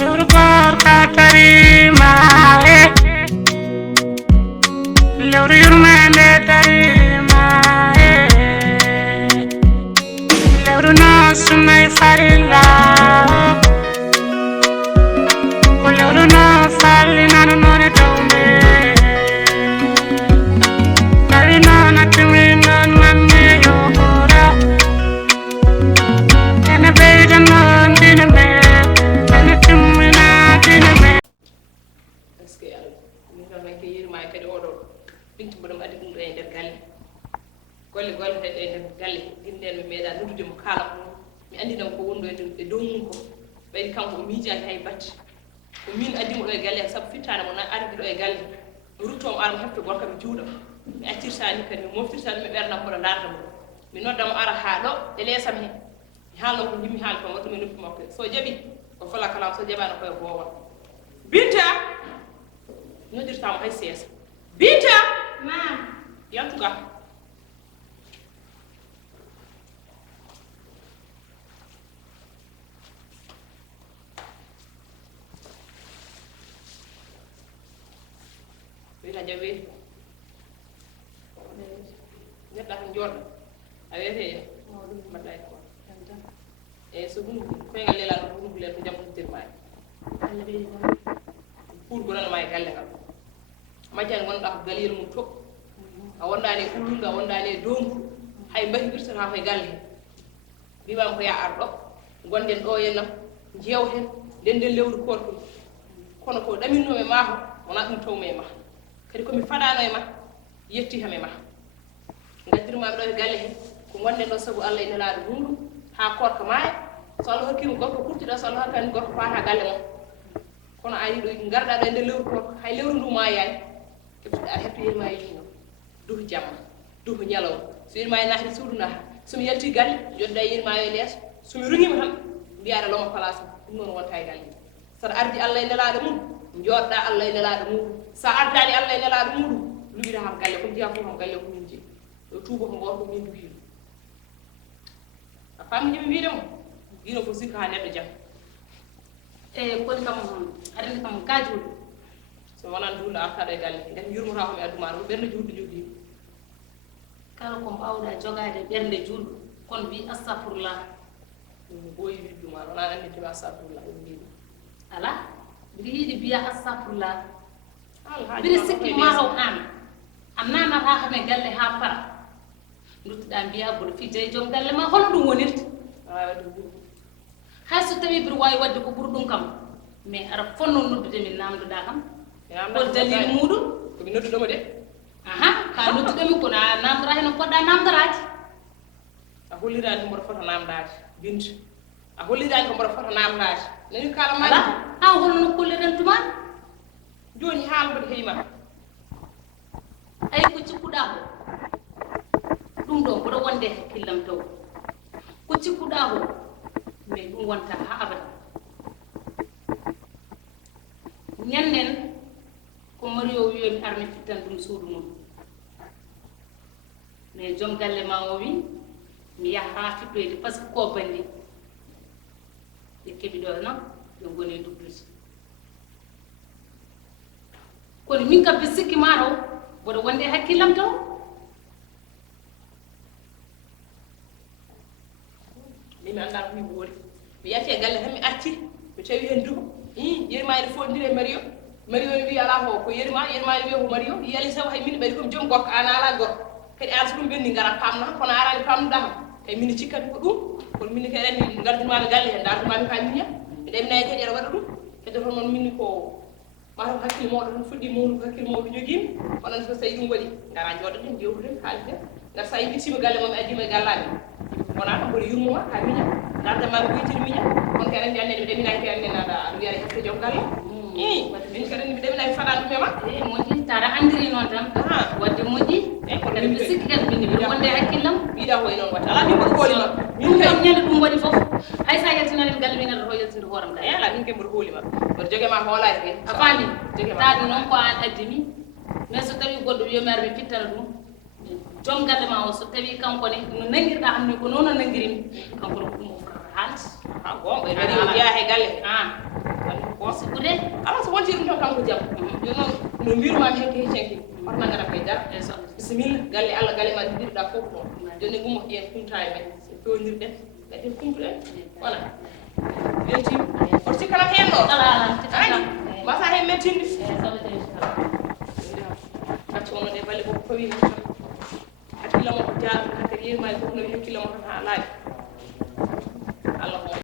lewru gorka tarima lewru yurmande tarima lewru nasumay farilla ko lewru no falli nanu none tawme tawi noon attumi noon manne yohora ene ɓeyda noon dina me ene timmina dina me parce que min tan manque yirma kadi oɗo ɓinti mboɗom addi ɗum ɗo e nder galle golle golleteɗe e nder galle guinɗen mi meeɗa noddude mo kaala ko mi andinam ko wonɗo e dow mum ko ɓayde kanko o miijaki hay batte ko min addimo ɗo e galle sabu fittane mo ardi ɗo e galle mi ruttomo ara mo hefte gorka mi juuɗam mi accirtani kadi mi moftirtani mi ɓernam mboɗo darda mo mi noddamo ara haa ɗo e leesam he mi haalno ko jimmi haali kon wattumi noppi makko so jaɓi o fola kalam so jaɓano koye boowal Binta noddirtamo hay seesa Binta Mam. yantuga wiyata jaɓi neɗɗa ko jooɗo a wiyete mbaɗɗa e ko eyyi so ɗum koyngal lelano ko ɗum len ko jamɗotirmani Allah ɓeydi ɗum. pour gonanoma e galle ngal majjani gonɗa ko galiyel mum to a wondani e ullundu a wondani e dongu hay mbahibirtata koye galle he mbimami ko ya ar ɗo gonden ɗo henna jewten nden lewru korɗum kono ko ɗaminnomi ma ko wona ɗum tawmi e ma kadi komi faɗano e ma yetti ham e ma gaddirmami ɗo e galle he ko gonden ɗo saabu Allah e nelaɗo mundu ha korka maaya so Allah hokkima gorko kurtiɗo so Allah hokkani gorko fata galle mum kono a yiɗo garɗa ɗo e nder lewru korko hay lewru ndu ma yaani keɓtuɗa aɗa hefto yirma yettino duhu jamma duhu ñalawma so yirma e naati suudu naha somi yalti galle jodda yirma yo e leeso somi ruñima tan mbiyaɗa loma place ɗum noon wonta e galle saɗa ardi Allah e nelaɗo mum joɗɗa Allah e nelaɗo muɗum sa ardani Allah e nelaɗo muɗum luɓita ham galle komi jiya fof ham galle ko min jeeyi yo tuuba ko goto min duhino a fammi jimi mbiɗemo dino ko sikka ha neɗɗo jam E koni kam arende kam gajuɗo. so wonan duuɗo artaɗo e galle ngati yurmota komi adduma ɗum ɓernde juulɗo jogui Kala ko mbawɗa jogade ɓernde julɗo kono mbi astafurlah. ɗum ɓooyi widduma wona anditima astafirullah ɗum mbiɗa Ala mbiɗa yiiɗi mbiya astafurlah. alhaji Mbiɗa sikki mataw an a nanata ham e galle ha para duttoɗa mbiya mboɗo fijja e joom galle ma hono ɗum wonirta hay so tawi mbiɗa wawi wadde ko ɓuuri ɗum kam mais aɗa fonno noddude min namdoɗa kam hol dalil muɗum komi nodduɗomo de ka nodduɗomi kono a namdora heno poɗɗa namdorade a hollirani ko mboɗo fota namdade Binta a hollirani ko mboɗo fota namdade nani kalama ala an holno kolliren tuma joni haala mboɗo heewi ma ay ko cikkuɗa ko ɗum ɗo mboɗo wonde hakkillam taw ko cikkuɗa ko mais ɗum wonta ha abada ñanden ko Mario wiyomi armi fittan ɗum suudu mum mais joom galle ma o wi mi yaha fittoyde par ce que ko bandi ɓe keeɓi ɗo noon ɓe goni dublude kono min kam ɓe sikki ma taw mboɗo wonde hakkillam taw min mi anda ko mi woori mi yatti e galle tan mi arti mi tawi hen duho yerima ene fondiri e Mario Mario ne wi ala ko yerima ne wiya ko Mario yali sabu hay min ɓayde komi joom gorko an ala gorko kadi an so ɗum ɓenni gara pamna kono arani pamnuɗa ham kay min cikkati ko ɗum kono min kadi andi gardinmami galle hen dardumami ka miña mi ɗeminayi kadi aɗa waɗa ɗum kadi toon noon minni ko mataw hakkille mawɗo tan fuɗɗi mawɗum hakkille mawɗo jogimi onon so tawi ɗum waɗi gara jooɗoɗen jewtuɗen haaliden ngar sa yiɗitima galle mami addima e gallaɓe wona ɗum mboɗo yurmoma ka miña dardamami koytini miña kono kadi andi annene mi ɗeminaki kadi annene aɗa wiya aɗa hefte joom galle min kadi mi ɗeminaki faɗani ɗum e ma e moƴƴi taɗa andiri noon tan wadde moƴƴi kadi mbi sikki kadi min mbiɗa wonde hakkillam mbiɗa koye noon watta ala min mboɗo hoolima ɗum kam ñande ɗum waɗi fof hay sa yaltinanen galle min aɗa to yaltinde hooram e ala min ke mboɗo hoolima mboɗo jogema hoolade ke a faami taade noon ko an addimi mais so tawi goɗɗo wiyomi ar mi fittana ɗum joom galle ma o so tawi kanko ne no nanguirɗa hamni ko noon o nanguirimi kanko ne ko ɗum o fotata haalde ha gonga ɓe waɗi o jeeya he galle ko sikude ala so wonti ɗum tan kanko jam jono no mbirumami hen ke cenki horna ngara koye dara bisimilla galle Allah galle ma dirɗa fof ɗon joni gummo ƴen kumtaye men so toñirɗen gati kumtuɗen wona weltima oto cikkanam hen ɗo ani masa hen mettinde acci wono de balle koko fawi hakkille mo ko jaaɗo hakkadi yirma e fof no hakkille mo tan ha laaɓi Allah